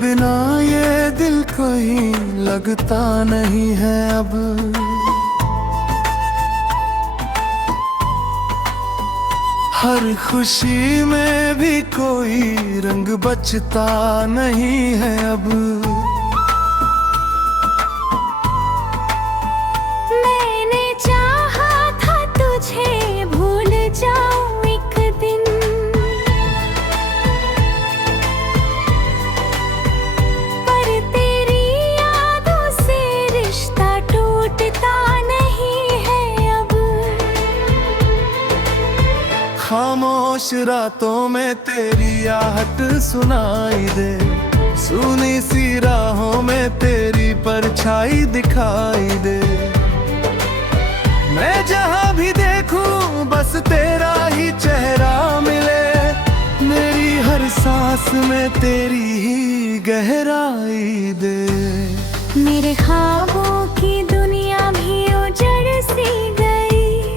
बिना ये दिल कोई लगता नहीं है अब। हर खुशी में भी कोई रंग बचता नहीं है अब। मैंने चाहा था तुझे भूल जाऊं एक दिन, पर तेरी यादों से रिश्ता टूटता नहीं है अब। खामोश रातों में तेरी आहट सुनाई दे, सुनी सी राहों में तेरी परछाई दिखाई दे। मैं जहाँ भी देखूं बस तेरा ही चेहरा मिले, मेरी हर सांस में तेरी ही गहराई दे। मेरे ख्वाबों की दुनिया भी उजड़ सी गई,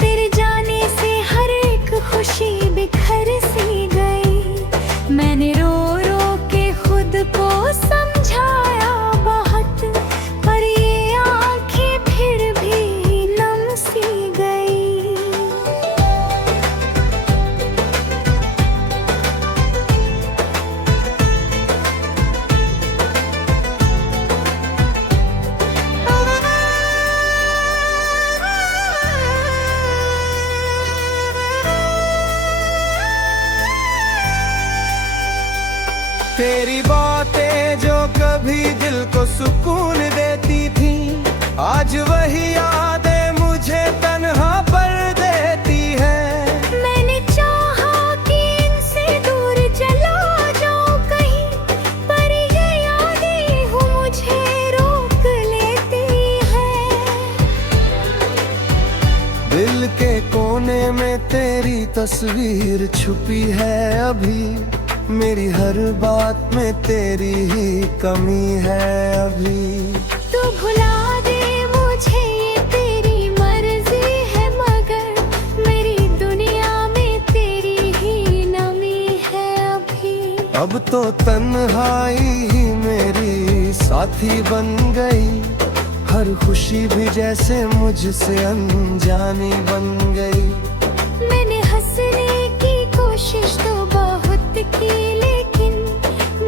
तेरे जाने से हर एक खुशी बिखर सी गई। मैंने रो रो के खुद को समझाया बहुत, पर ये आंखें फिर भी नम सी गई। तेरी बातें जो कभी दिल को सुकून देती थी, आज वही यादें मुझे तन्हा पर देती है। मैंने चाहा कि इनसे दूर चला जाऊं कहीं, पर ये यादें हूँ मुझे रोक लेती है। दिल के कोने में तेरी तस्वीर छुपी है अभी, मेरी हर बात में तेरी ही कमी है अभी। तू भुला दे मुझे ये तेरी मर्जी है, मगर मेरी दुनिया में तेरी ही नमी है अभी। अब तो तन्हाई ही मेरी साथी बन गई, हर खुशी भी जैसे मुझसे अनजानी बन गई। मैंने हंसने की कोशिश तो बहुत की, लेकिन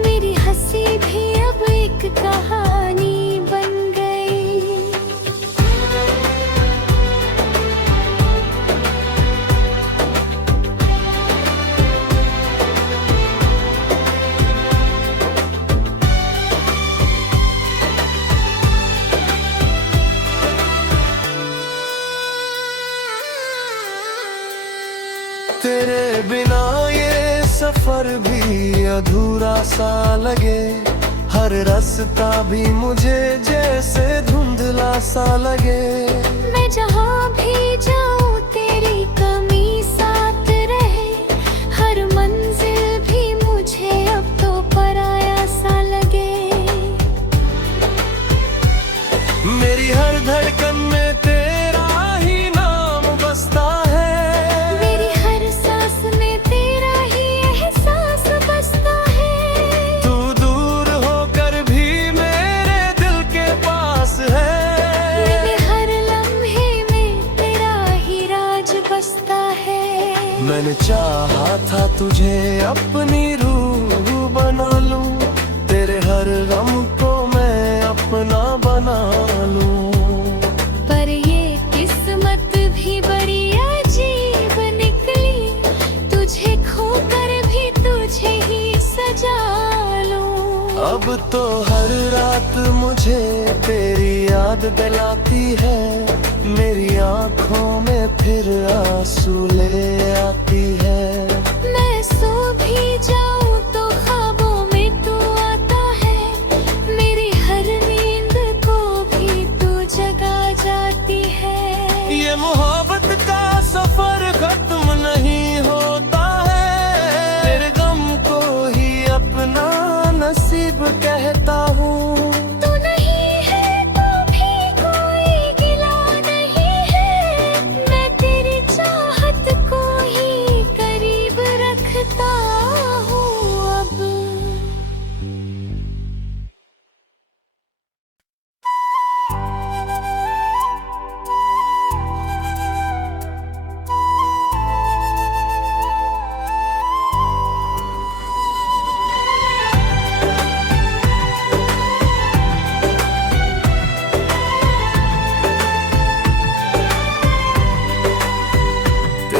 मेरी हंसी भी अब एक कहानी बन गई। तेरे बिना ये सफर भी अधूरा सा लगे, हर रास्ता भी मुझे जैसे धुंधला सा लगे। मैं जहाँ भी जाऊँ तेरी कमी साथ रहे, हर मंजिल भी मुझे अब तो पराया सा लगे। मेरी हर धड़कन में तेरा ही नाम बसता है, मेरी हर सांस में तेरा ही एहसास बसता है। तू दूर होकर भी मेरे दिल के पास है, मेरे हर लम्हे में तेरा ही राज बसता है। मैंने चाहा था तुझे अपनी रूह बना लूं, तेरे हर गम को मैं अपना बना लूं। पर ये किस्मत भी बड़ी अजीब निकली, तुझे खोकर भी तुझे ही सजा लूं। अब तो हर रात मुझे तेरी याद दिलाती है, मेरी आँखों में फिर आंसू ले आती है। मैं सो भी जाऊं तो ख्वाबों में तू आता है, मेरी हर नींद को भी तू जगा जाती है। ये मोहब्बत का सफर खत्म नहीं होता है, तेरे गम को ही अपना नसीब कहता हूँ। तू नहीं है तो भी कोई गिला नहीं है, मैं तेरी चाहत को ही करीब रखता हूँ अब।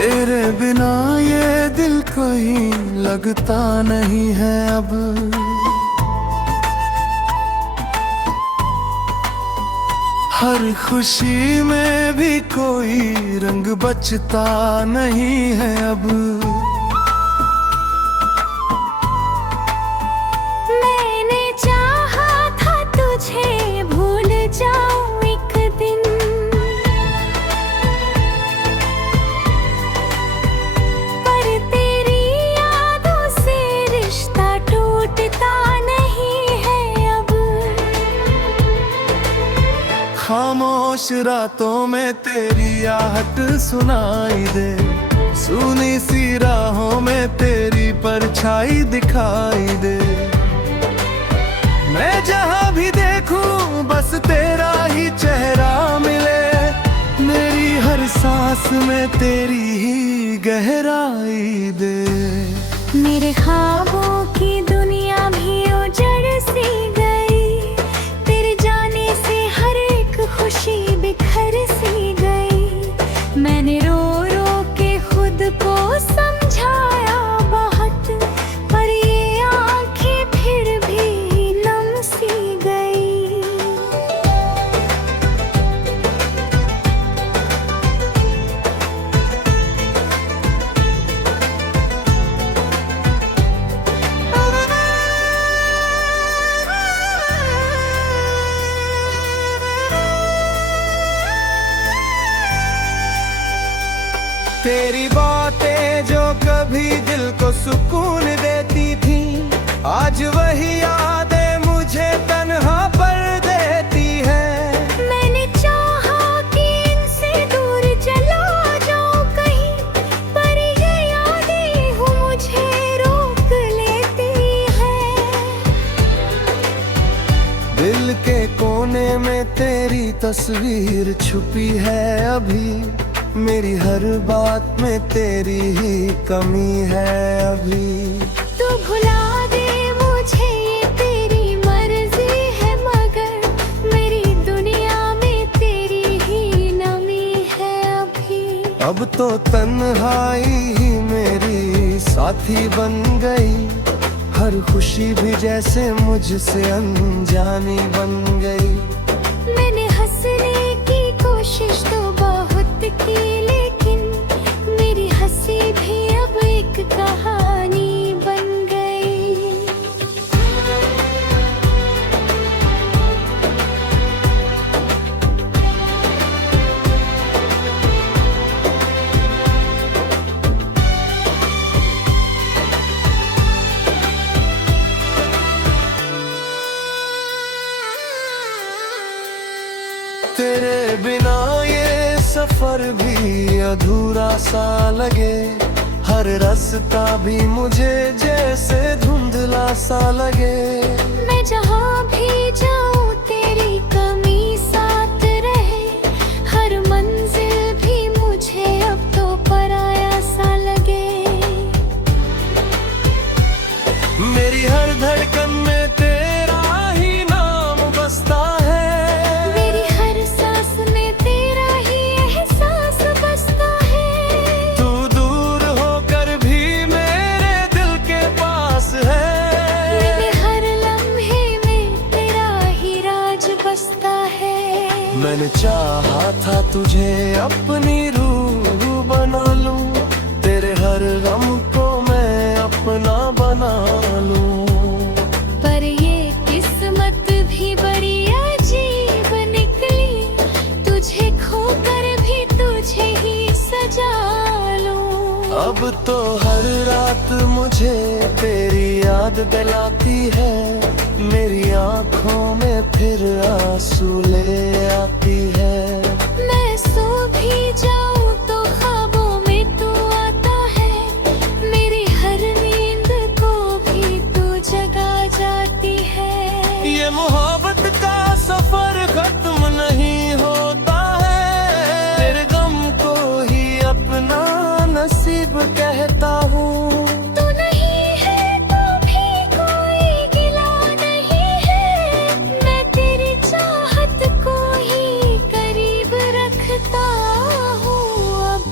तेरे बिना ये दिल कहीं लगता नहीं है अब। हर खुशी में भी कोई रंग बचता नहीं है अब। मैंने चाहा था तुझे भूल जाऊं एक दिन, पर तेरी यादों से रिश्ता टूटता नहीं है अब। खामोश रातों में तेरी आहट सुनाई दे, सुनी सी राहों में तेरी परछाई दिखाई दे। मैं जहाँ भी देखूं बस तेरा ही चेहरा मिले, मेरी हर सांस में तेरी ही गहराई दे। मेरे ख्वाबों की दुनिया भी उजड़ सी गई, तेरे जाने से हर एक खुशी बिखर सी गई। मैंने रो रो के खुद को समझाया बहुत, पर ये आंखें फिर भी नम सी गई। तेरी बातें जो कभी दिल को सुकून देती थी, आज वही यादें मुझे तन्हा पर देती है। मैंने चाहा कि इनसे दूर चला जाऊं कहीं, पर ये यादें हूँ मुझे रोक लेती है। दिल के कोने में तेरी तस्वीर छुपी है अभी, मेरी हर बात में तेरी ही कमी है अभी। तू भुला दे मुझे ये तेरी मर्जी है, मगर मेरी दुनिया में तेरी ही नमी है अभी। अब तो तन्हाई ही मेरी साथी बन गई, हर खुशी भी जैसे मुझसे अनजानी बन गई। मैंने हंसने की कोशिश तो बहुत की, लेकिन मेरी हंसी भी अब एक कहानी बन गई। तेरे बिना ये सफर भी अधूरा सा लगे, हर रास्ता भी मुझे जैसे धुंधला सा लगे। मैं जहाँ भी जाऊँ तेरी कमी साथ रहे, हर मंजिल भी मुझे अब तो पराया सा लगे। मेरी हर धड़कन में तेरा ही नाम बसता है, मेरी हर सांस में तेरा ही एहसास बसता है। तू दूर होकर भी मेरे दिल के पास है, मेरे हर लम्हे में तेरा ही राज बसता है। मैंने चाहा था तुझे अपनी रूह बना लूं, तेरे हर गम को मैं अपना बना लूं। पर ये किस्मत भी बड़ी अजीब निकली, तुझे खोकर भी तुझे ही सजा लूं। अब तो हर रात मुझे तेरी याद दिलाती है, मेरी आँखों में फिर आंसू ले आती है। मैं सो भी जाऊं तो ख्वाबों में तू आता है, मेरी हर नींद को भी तू जगा जाती है। ये मोहब्बत का सफर खत्म नहीं होता है, तेरे गम को ही अपना नसीब कहता हूँ। तू नहीं है तो भी कोई गिला नहीं है, मैं तेरी चाहत को ही करीब रखता हूँ अब।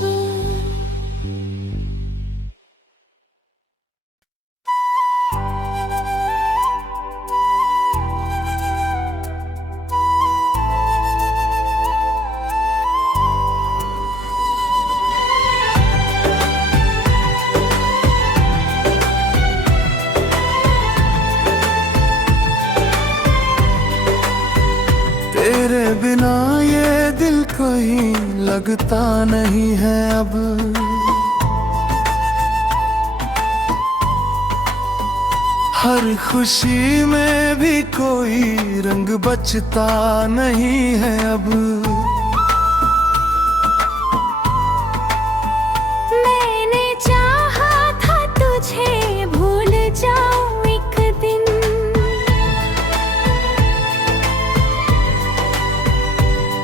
कोई लगता नहीं है अब। हर खुशी में भी कोई रंग बचता नहीं है अब। मैंने चाहा था तुझे भूल जाऊं एक दिन,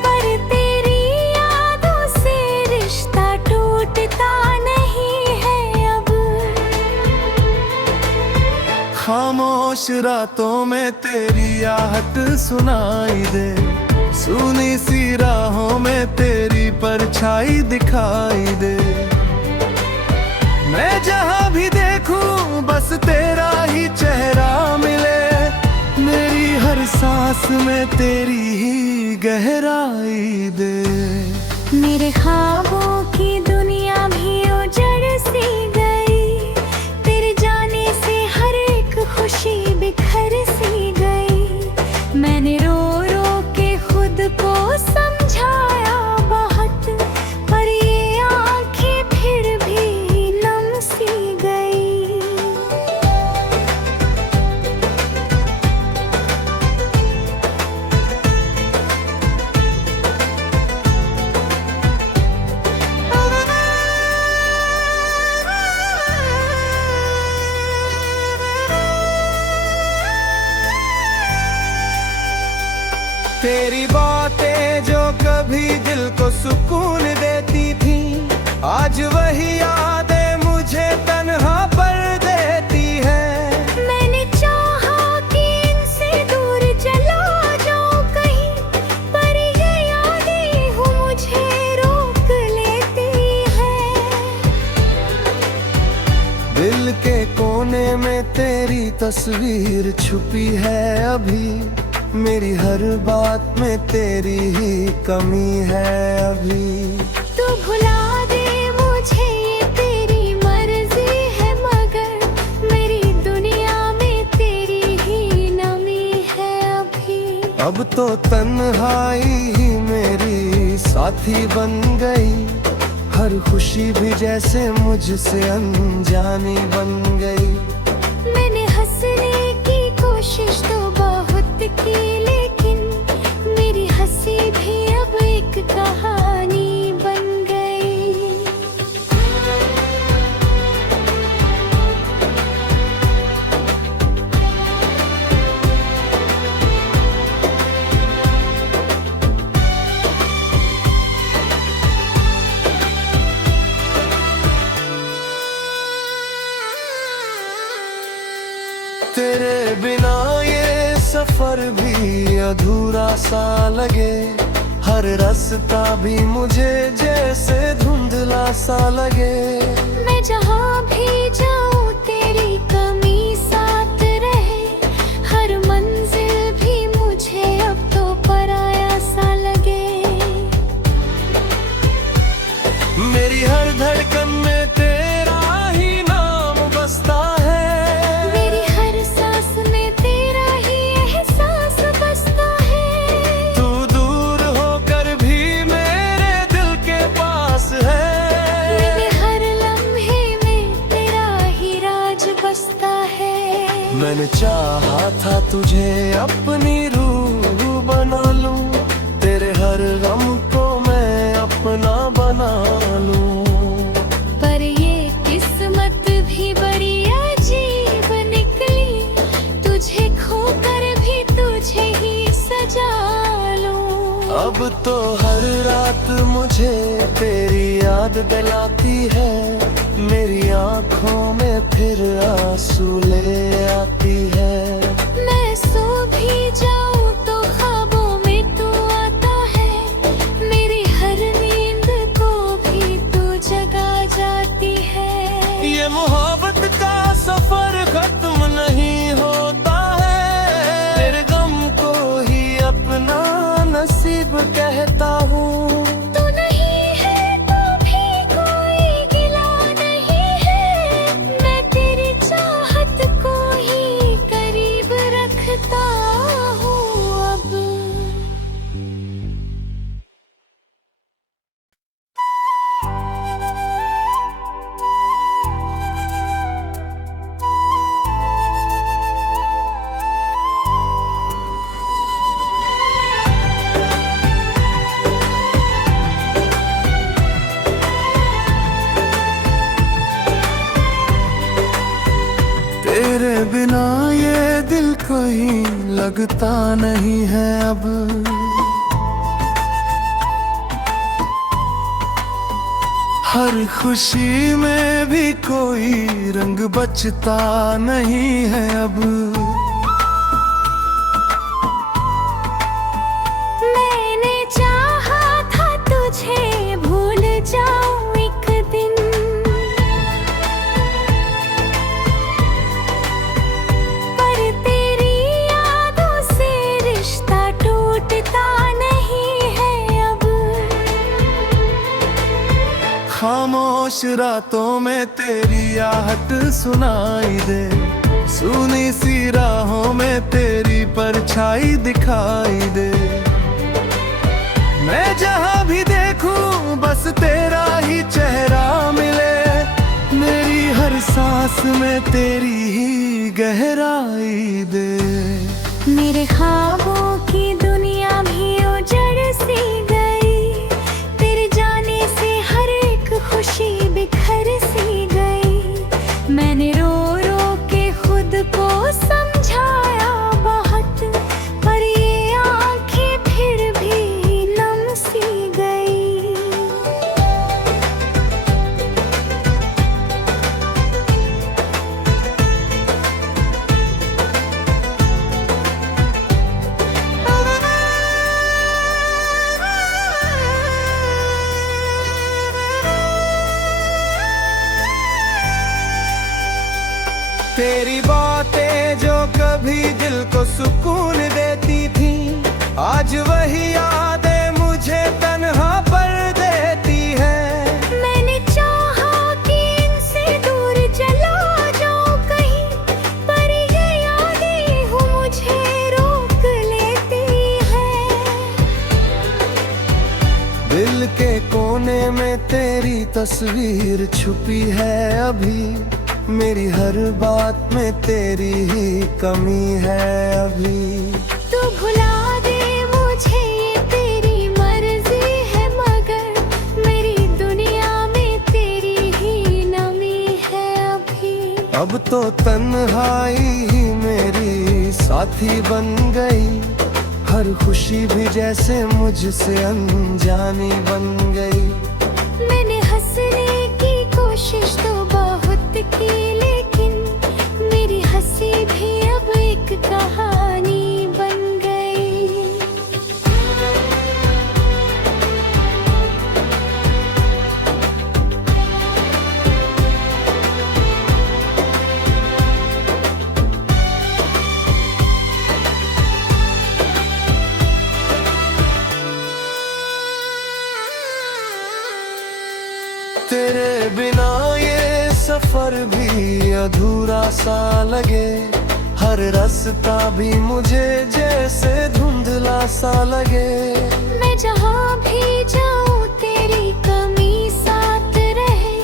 पर तेरी यादों से रिश्ता टूटता नहीं है अब। खामोश रातों में तेरी आहट सुनाई दे, सुनी सी राहों में तेरी परछाई दिखाई दे। मैं जहां भी देखूं बस तेरा ही चेहरा मिले, मेरी हर सांस में तेरी ही गहराई दे। मेरे ख्वाबों की दुनिया भी उजड़ सी गई, तेरे जाने से हर एक खुशी बिखर सी गई। मैंने रो रो के खुद को समझाया बहुत, पर ये आंखें फिर भी नम सी गई। तेरी बातें जो कभी दिल को सुकून देती थी, आज वही यादें मुझे तन्हा पर देती है। मैंने चाहा कि इनसे दूर चला जाऊं कहीं, पर ये यादें हूँ मुझे रोक लेती है। दिल के कोने में तेरी तस्वीर छुपी है अभी, मेरी हर बात में तेरी ही कमी है अभी। तू भुला दे मुझे ये तेरी मर्जी है, मगर मेरी दुनिया में तेरी ही नमी है अभी। अब तो तन्हाई ही मेरी साथी बन गई, हर खुशी भी जैसे मुझसे अनजानी बन गई। मैंने हंसने की कोशिश तो बहुत की, लेकिन मेरी हंसी भी अब एक कहानी बन गई। तेरे बिना ये सफर भी अधूरा सा लगे, हर रास्ता भी मुझे जैसे धुंधला सा लगे। मैं जहाँ भी जाऊँ तेरी कमी साथ रहे, हर मंजिल भी मुझे अब तो पराया सा लगे। मेरी हर धड़कन में तेरा ही नाम बसता है, मेरी हर सांस में तेरा ही एहसास बसता है। तू दूर होकर भी मेरे दिल के पास है, मेरे हर लम्हे में तेरा ही राज बसता है। मैंने चाहा था तुझे अपनी रूह बना लूं, तेरे हर गम को मैं अपना बना लूं। पर ये किस्मत भी बड़ी अजीब निकली, तुझे खोकर भी तुझे ही सजा लूं। अब तो हर रात मुझे तेरी याद दिलाती है, मेरी आंखों में फिर आंसू ले आती है। मैं सो भी जाऊं तो ख्वाबों में तू आता है, मेरी हर नींद को भी तू जगा जाती है। ये मोहब्बत का सफर खत्म नहीं होता है, तेरे गम को ही अपना नसीब कहता हूँ। लगता नहीं है अब। हर खुशी में भी कोई रंग बचता नहीं है अब। मैंने चाहा था तुझे भूल जाऊं एक दिन, पर तेरी यादों से रिश्ता टूटता नहीं है अब। खामोश रातों में तेरी आहट सुनाई दे, सुनी सी राहों में तेरी परछाई दिखाई दे। मैं जहां भी देखूं बस तेरा ही चेहरा मिले, मेरी हर सांस में तेरी ही गहराई दे। मेरे ख्वाबों की दुनिया भी उजड़ सी गई, तेरे जाने से हर एक खुशी बिखर सी गई। मैंने रो रो के खुद को समझाया बहुत, पर ये आंखें फिर भी नम सी गई। तेरी बातें जो कभी दिल को सुकून देती थी, आज वही यादें मुझे तन्हा पर देती है। मैंने चाहा कि इनसे दूर चला जाऊं कहीं, पर ये यादें हूँ मुझे रोक लेती है। दिल के कोने में तेरी तस्वीर छुपी है अभी, मेरी हर बात में तेरी ही कमी है अभी। तू भुला दे मुझे ये तेरी मर्जी है, मगर मेरी दुनिया में तेरी ही नमी है अभी। अब तो तन्हाई ही मेरी साथी बन गई, हर खुशी भी जैसे मुझसे अनजानी बन गई। मैंने हंसने की कोशिश तो बहुत की, लेकिन मेरी हंसी भी अब एक कहानी बन गई। तेरे बिना ये सफर भी अधूरा सा लगे, हर रास्ता भी मुझे जैसे धुंधला सा लगे। मैं जहाँ भी जाऊँ तेरी कमी साथ रहे,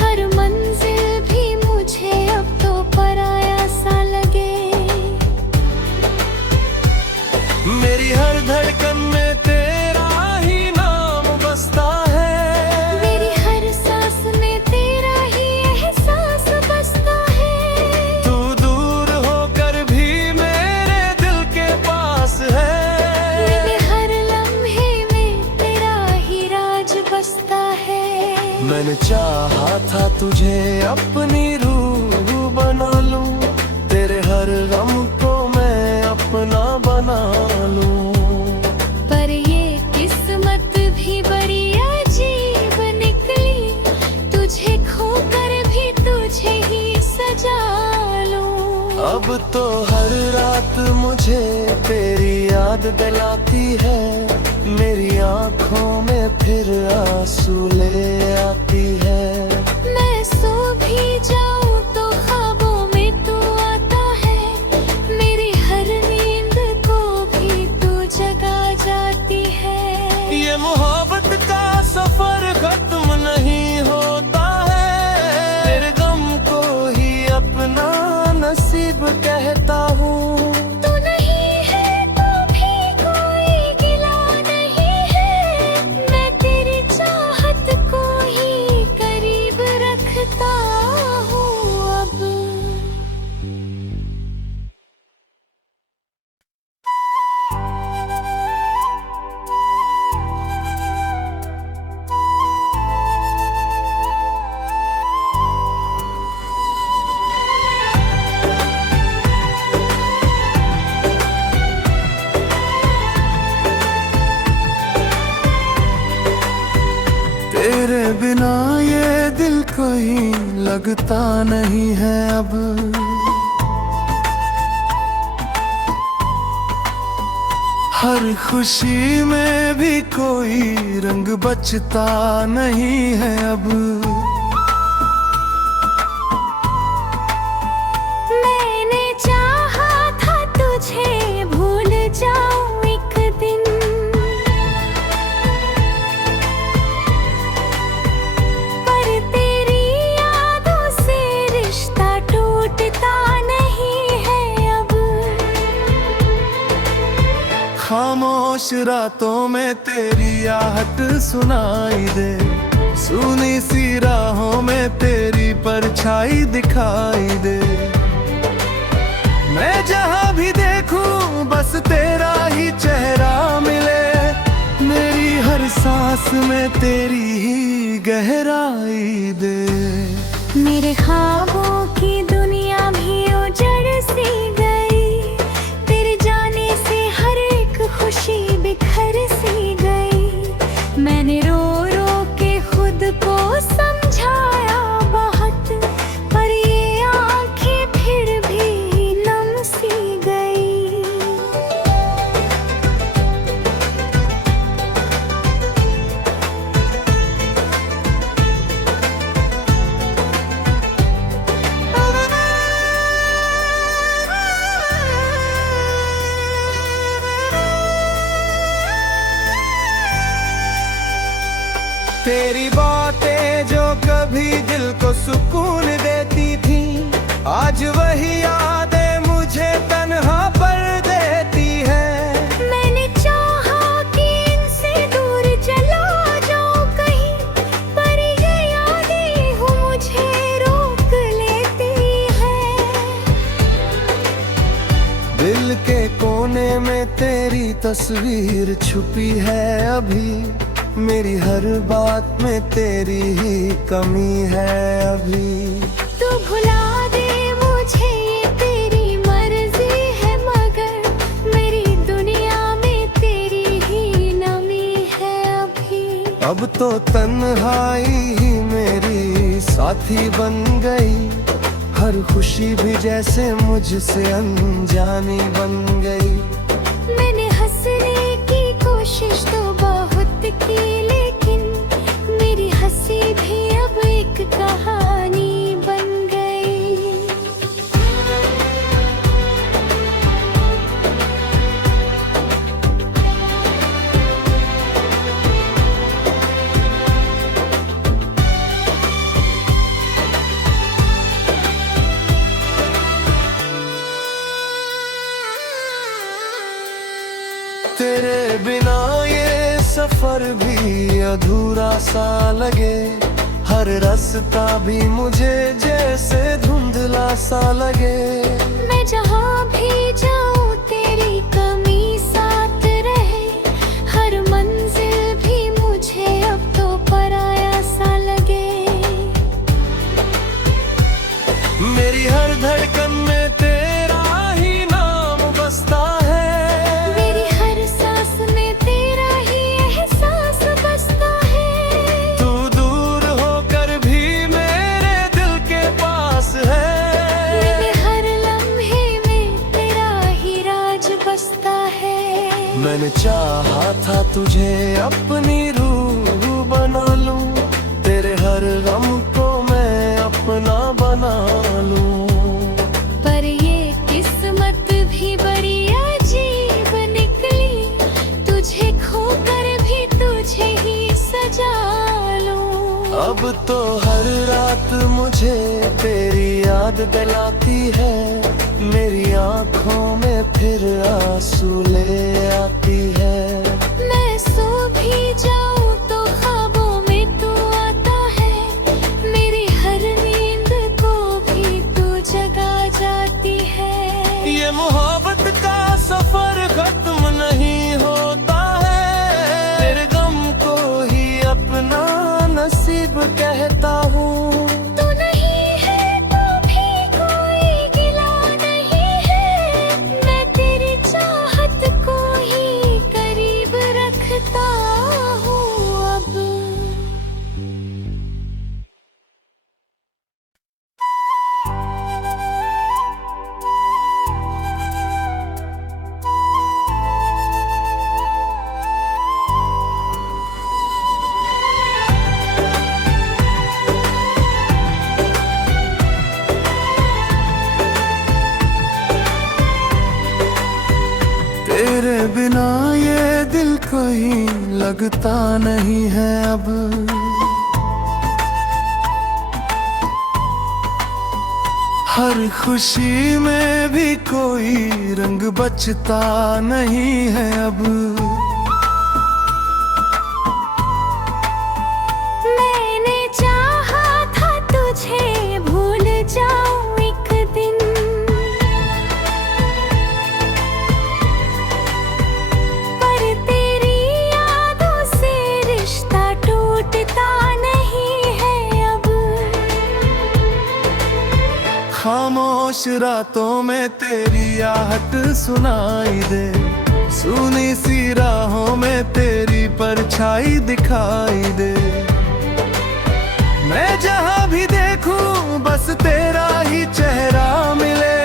हर मंजिल भी मुझे अब तो पराया सा लगे। मेरी हर धड़कन में तेरा ही नाम बसता है, मेरी हर सांस में तेरा ही एहसास बसता है। तू दूर होकर भी मेरे दिल के पास है, मेरे हर लम्हे में तेरा ही राज बसता है। मैंने चाहा था तुझे अपनी रूह बना लूं, तेरे हर गम को मैं अपना बना लूं। पर ये किस्मत भी बड़ी अजीब निकली, तुझे खोकर भी तुझे ही सजा लूं। अब तो हर रात मुझे तेरी याद दिलाती है, मेरी आंखों में फिर आंसू ले आती है। मैं सो भी जाऊं तो ख्वाबों में तू आता है, मेरी हर नींद को भी तू जगा जाती है। ये मोहब्बत का सफर खत्म नहीं होता है, तेरे गम को ही अपना नसीब कहता हूँ। तू नहीं है तो भी कोई गिला नहीं है, मैं तेरी चाहत को ही करीब कोई लगता नहीं है अब। हर खुशी में भी कोई रंग बचता नहीं है अब। मैंने चाहा था तुझे भूल जाऊं एक दिन, पर तेरी यादों से रिश्ता टूटता नहीं है अब। खामोश रातों में तेरी आहट सुनाई दे, सुनी सी राहों में तेरी परछाई दिखाई दे। मैं जहां भी देखूं बस तेरा ही चेहरा मिले, मेरी हर सांस में तेरी ही गहराई दे। मेरे ख्वाबों की दुनिया भी उजड़ सी गई, तेरे जाने से हर एक खुशी बिखर सी गई। मैंने रो रो के खुद को समझाया बहुत, पर ये आंखें फिर भी नम सी गई। तेरी बातें जो कभी दिल को सुकून देती थी, आज वही यादें मुझे तन्हा पर देती है। मैंने चाहा कि इनसे दूर चला जाऊं कहीं, पर ये यादें हो मुझे रोक लेती है। दिल के कोने में तेरी तस्वीर छुपी है अभी, मेरी हर बात में तेरी ही कमी है अभी। तू भुला दे मुझे ये तेरी मर्जी है, मगर मेरी दुनिया में तेरी ही नमी है अभी। अब तो तन्हाई ही मेरी साथी बन गई, हर खुशी भी जैसे मुझसे अनजानी बन गई। मैंने हंसने की कोशिश तो बहुत की, लेकिन मेरी हंसी भी अब एक कहानी बन गई। तेरे बिना ये सफर भी अधूरा सा लगे, हर रास्ता भी मुझे जैसे धुंधला सा लगे। मैं जहाँ भी जाऊँ तेरी कमी साथ रहे, हर मंजिल भी मुझे अब तो पराया सा लगे। मेरी हर धड़कन में तेरा ही नाम बसता है, मेरी हर सांस में तेरा ही एहसास बसता है। तू दूर होकर भी मेरे दिल के पास है, मेरे हर लम्हे में तेरा ही राज बसता है। मैंने चाहा था तुझे अपनी रूह बना लूं, तेरे हर गम को मैं अपना बना लूं। पर ये किस्मत भी बड़ी अजीब निकली, तुझे खोकर भी तुझे ही सजा लूं। अब तो हर रात मुझे तेरी याद दिलाती है, मेरी आंखों में फिर आंसू ले आती है। मैं सो भी जाऊं तो ख्वाबों में तू आता है, मेरी हर नींद को भी तू जगा जाती है। ये मोहब्बत का सफर खत्म नहीं होता है, तेरे गम को ही अपना नसीब कहता हूँ। तू नहीं है तो भी कोई गिला नहीं है, मैं तेरी चाहत को ही करीब रखता लगता नहीं है अब। हर खुशी में भी कोई रंग बचता नहीं है अब। मैंने चाहा था तुझे भूल जाऊं एक दिन, पर तेरी यादों से रिश्ता टूटता नहीं है अब। खामोश रातों में तेरी आहट सुनाई दे, सुनी सी राहों में तेरी परछाई दिखाई दे। मैं जहां भी देखूं बस तेरा ही चेहरा मिले,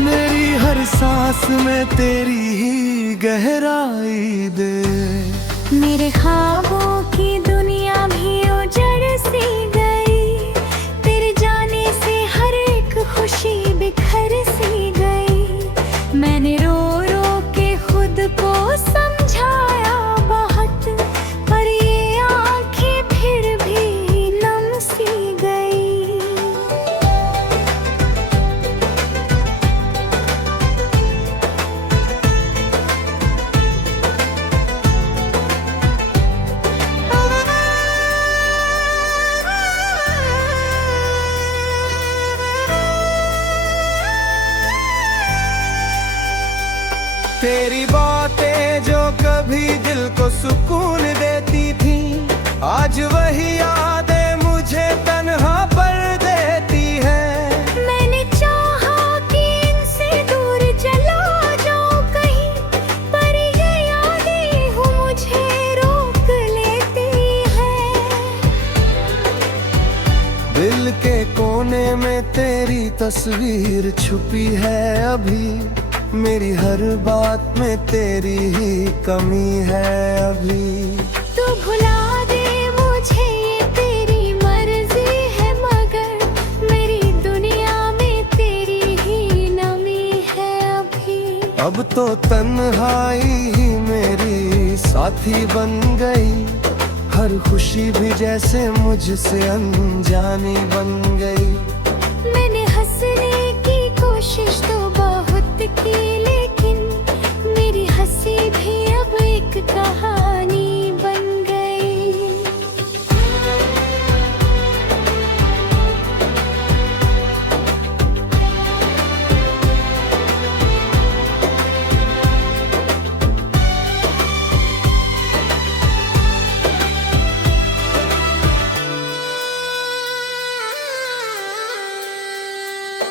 मेरी हर सांस में तेरी ही गहराई दे। मेरे ख्वाबों की दुनिया भी उजड़ सी गई, तेरे जाने से हर एक खुशी बिखर सी गई। मैंने रो रो के खुद को समझाया बहुत, पर ये आंखें फिर भी नम सी गई। तेरी बातें जो कभी दिल को सुकून देती थी, आज वही यादें मुझे तन्हा पर देती है। मैंने चाहा कि इनसे दूर चला जाऊं कहीं, पर ये यादें हूँ मुझे रोक लेती है। दिल के कोने में तेरी तस्वीर छुपी है अभी, मेरी हर बात में तेरी ही कमी है अभी। तू भुला दे मुझे ये तेरी मर्जी है, मगर मेरी दुनिया में तेरी ही नमी है अभी। अब तो तन्हाई ही मेरी साथी बन गई, हर खुशी भी जैसे मुझसे अनजानी बन गई। मैंने हंसने की कोशिश तो बहुत की, लेकिन मेरी हंसी भी अब एक कहानी बन गई।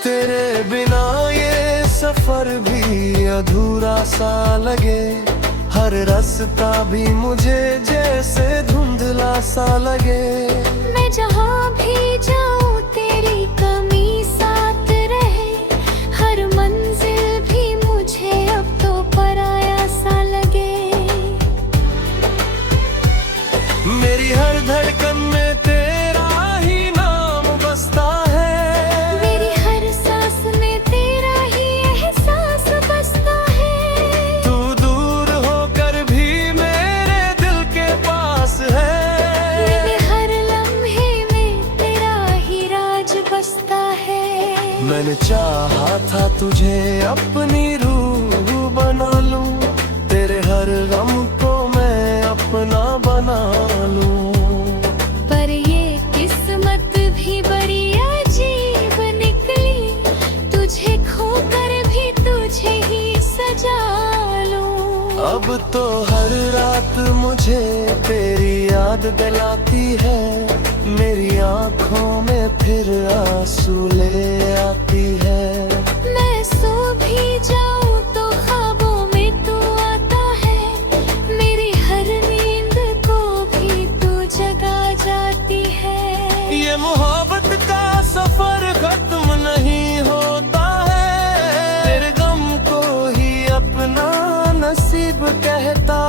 तेरे बिना ये सफर भी अधूरा सा लगे, हर रास्ता भी मुझे जैसे धुंधला सा लगे। मैं जहाँ भी जाऊँ तेरी कमी साथ रहे, हर मंजिल भी मुझे अब तो पराया सा लगे। मेरी हर धड़कन में तेरा ही नाम बसता है, मेरी हर सांस में तेरा ही एहसास बसता है। तू दूर होकर भी मेरे दिल के पास है, मेरे हर लम्हे में तेरा ही राज बसता है। मैंने चाहा था तुझे अपनी रूह बना लूं, तेरे हर गम को मैं अपना बना लूं। पर ये किस्मत भी बड़ी अजीब निकली, तुझे खोकर भी तुझे ही सजा लूं। अब तो हर रात मुझे तेरी याद दिलाती है, मेरी आंखों में फिर आंसू ले आती है। मैं सो भी जाऊं तो ख्वाबों में तू आता है, मेरी हर नींद को भी तू जगा जाती है। ये मोहब्बत का सफर खत्म नहीं होता है, तेरे गम को ही अपना नसीब कहता